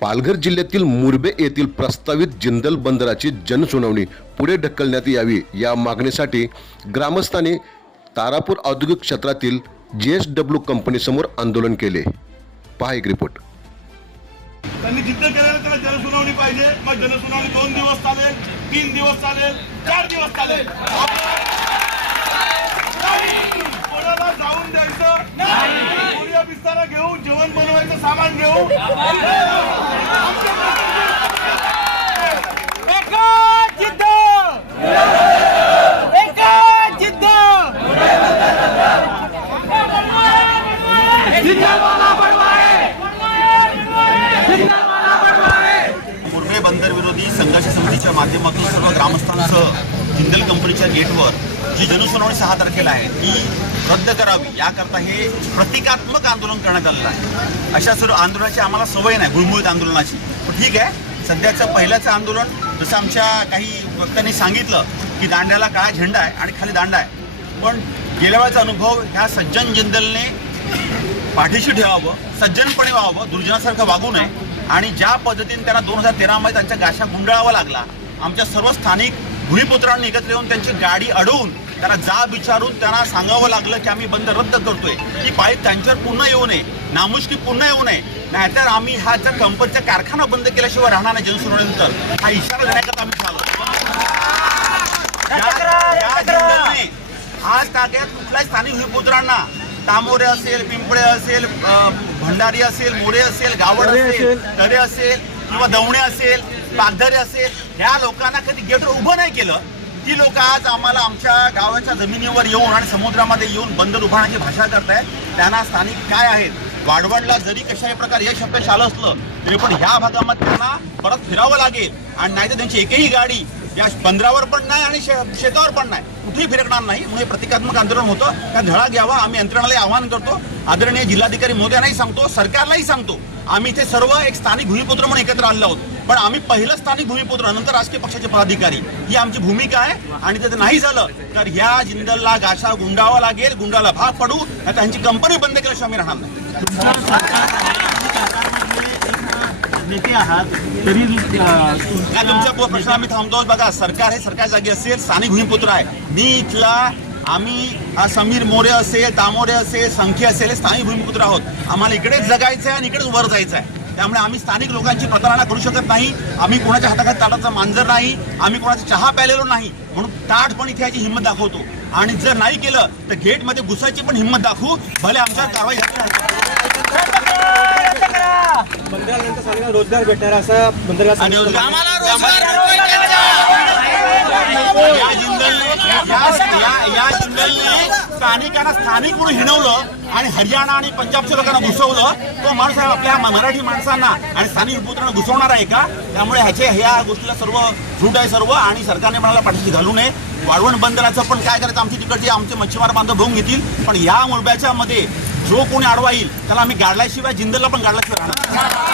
पालघर जिल्ह्यातील मुरबे येथील प्रस्तावित जिंदल बंदराची जनसुनावणी पुढे ढकलण्यात यावी या मागणीसाठी ग्रामस्थांनी तारापूर औद्योगिक क्षेत्रातील जे एस डब्ल्यू कंपनीसमोर आंदोलन केले. पहा एक रिपोर्ट. त्यांनी जिद्द केलेलं त्याला जनसुनावणी पाहिजे. मग जनसुनावणी दोन दिवस चालेल तीन दिवस चालेल चार दिवस चालेल. कोणाला जाऊन द्यायचं? कोणीया घेऊ जेवण बनवायचं सामान घेऊ जिद्द. जिद्द. मुरबे बंदर विरोधी संघर्ष समितीच्या माध्यमातून सर्व ग्रामस्थांसह जिंदल कंपनीच्या गेटवर जी जनसुनावणी सहा तारखेला आहे ती रद्द करावी याकरता हे प्रतिकात्मक आंदोलन करण्यात आलेलं आहे. अशा सर्व आंदोलनाची आम्हाला सवय नाही गुळमुळीत आंदोलनाची. पण ठीक आहे सध्याचं पहिल्याचं आंदोलन जसं आमच्या काही वक्त्यांनी सांगितलं की दांड्याला काळा झेंडा आहे आणि खाली दांडा आहे. पण गेल्या वेळेचा अनुभव ह्या सज्जन जिंदलने पाठीशी ठेवावं सज्जनपणे व्हावं दुर्जनासारखं वागू नये. आणि ज्या पद्धतीने त्यांना दोन हजार तेरामध्ये त्यांच्या गाशा गुंडाळावा लागला आमच्या सर्व स्थानिक भूमिपुत्रांनी एकत्र येऊन त्यांची गाडी अडवून त्यांना जा विचारून त्यांना सांगावं लागलं की आम्ही बंद रद्द करतोय. ही पाळी त्यांच्यावर पुन्हा येऊ नये नामुष्की पुन्हा येऊ नये. नाहीतर आम्ही हा जर कंपनीचा कारखाना बंद केल्याशिवाय राहणार नाही जनसुनावणीनंतर हा इशारा देण्याकरता आम्ही झालो आज ताग्यात कुठल्याही स्थानिक भूमिपुत्रांना तामोरे असेल पिंपळे असेल भंडारी असेल मोरे असेल गावड असेल तरे असेल किंवा दवणे असेल पागधरे असेल ह्या लोकांना कधी गेटवर उभं नाही केलं. ती लोक आज आम्हाला आमच्या गावाच्या जमिनीवर येऊन आणि समुद्रामध्ये येऊन बंदर उभारण्याची भाषा करतायत त्यांना स्थानिक काय आहेत? वाढवडला जरी कशाही प्रकारे यश अपयश आलं असलं तरी पण ह्या भागामध्ये त्यांना परत फिरावं लागेल. आणि नाही तर त्यांची एकही गाडी या बंदरावर पण नाही आणि शे- शेतावर पण नाही. कुठेही फिरकणार नाही. म्हणून प्रतिकात्मक आंदोलन होतं. त्या धडा घ्यावा आम्ही यंत्रणाला आवाहन करतो. आदरणीय जिल्हाधिकारी मोदयांनाही सांगतो सरकारलाही सांगतो आम्ही इथे सर्व एक स्थानिक भूमिपुत्र म्हणून एकत्र आलेलो आहोत. पण आम्ही पहिलं स्थानिक भूमिपुत्र नंतर राजकीय पक्षाचे पदाधिकारी ही आमची भूमिका आहे. आणि जर नाही झालं तर ह्या जिंदलला गाशा गुंडावा लागेल गुंडाला भाग पडू त्यांची कंपनी बंद केल्याशिवाय आम्ही राहणार नाही. नेते आहात तरी तुमच्या प्रश्न आम्ही थांबतो. बघा सरकार हे सरकार जागी असेल स्थानिक भूमिपुत्र आहे. मी इथला आम्ही समीर मोरे असेल तामोरे असेल संख्य असेल स्थानिक भूमिपुत्र आहोत. आम्हाला इकडेच जगायचं आहे आणि इकडेच वर जायचं आहे त्यामुळे आम्ही स्थानिक लोकांची प्रतारणा करू शकत नाही. आम्ही कोणाच्या हाताखाली ताटाचा मांजर नाही. आम्ही कोणाचा चहा प्यालेलो नाही. म्हणून ताट पण इथे याची हिंमत दाखवतो. आणि जर नाही केलं तर गेटमध्ये घुसायची पण हिंमत दाखवू. भले आमच्यावर कारवाई झाली रोजगार भेटणार असं बंदरगाह आणि या जिंदलने या या- या जिंदलने स्थानिकांना स्थानिक म्हणून हिणवलं आणि हरियाणा आणि पंजाबच्या लोकांना घुसवलं. तो माणूस आपल्या मराठी माणसांना आणि स्थानिक पुत्रांना घुसवणार आहे का? त्यामुळे ह्याचे ह्या गोष्टीला सर्व झूट आहे सर्व आणि सरकारने म्हणाला पाठीशी घालू नये. वाढवण बंदराचं पण काय करायचं? आमची तिकडची आमचे मच्छीमार बांधव भोंग घेतील. पण या मुळब्याच्या मध्ये जो कोणी अडवा येईल त्याला आम्ही गाडल्याशिवाय जिंदलला पण गाडल्याशिवाय राहणार.